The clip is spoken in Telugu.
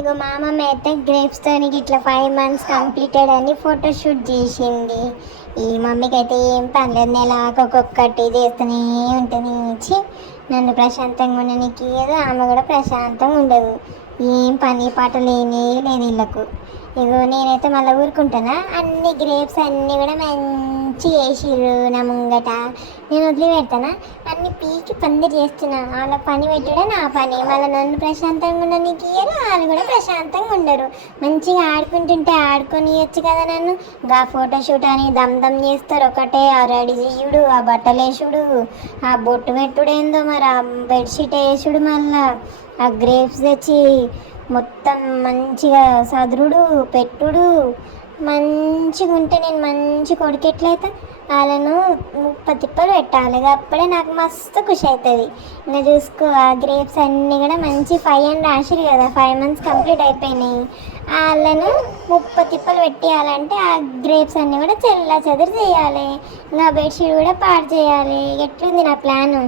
ఇగో మా అమ్మమ్మ అయితే గ్రేప్స్తో ఇట్లా 5 months కంప్లీటెడ్ అని ఫోటోషూట్ చేసింది. ఈ మమ్మీకి అయితే ఏం పనిలేదు, నెలకు ఒక్కొక్కటి చేస్తూనే ఉంటుంది. ఇచ్చి నన్ను ప్రశాంతంగా ఉండనికి ఇయ్యదు, ఆమె కూడా ప్రశాంతంగా ఉండదు. ఏం పని పాట లేనే లేదు వీళ్ళకు. ఇగో నేనైతే మళ్ళీ ఊరుకుంటానా, అన్ని గ్రేప్స్ అన్నీ కూడా మంచి వేసిర్రు నా ముంగట, నేను వదిలిపెడతానా, అన్ని పీకి పందిరి చేస్తున్నా. వాళ్ళ పని పెట్టడం నా పని, మళ్ళీ నన్ను ప్రశాంతంగా ఉండడానికి ఇయ్యరు, వాళ్ళు కూడా ప్రశాంతంగా ఉండరు. మంచిగా ఆడుకుంటుంటే ఆడుకొనియచ్చు కదా నన్ను. గా ఫోటోషూట్ అని దమ్ దమ్ చేస్తారు, ఒకటే ఆ రెడీ చేయుడు, ఆ బట్టలు వేసుడు, ఆ బొట్టు పెట్టుడు ఏందో, మరి ఆ బెడ్షీట్ వేసుడు, మళ్ళా ఆ గ్రేప్స్ తెచ్చి మొత్తం మంచిగా సదురుడు పెట్టుడు. మంచిగా ఉంటే నేను మంచి కొడుకు ఎట్లయితే వాళ్ళను 30 తిప్పలు పెట్టాలి, అప్పుడే నాకు మస్తు ఖుషి అవుతుంది. ఇంకా చూసుకో, ఆ గ్రేప్స్ అన్నీ కూడా మంచి 5 అని రాసిరు కదా, 5 months కంప్లీట్ అయిపోయినాయి. వాళ్ళను 30 తిప్పలు పెట్టేయాలంటే ఆ గ్రేప్స్ అన్నీ కూడా చెల్లా చెదురు చేయాలి, ఇంకా బెడ్షీట్ కూడా పాడు చేయాలి. ఎట్లుంది నా ప్లాను?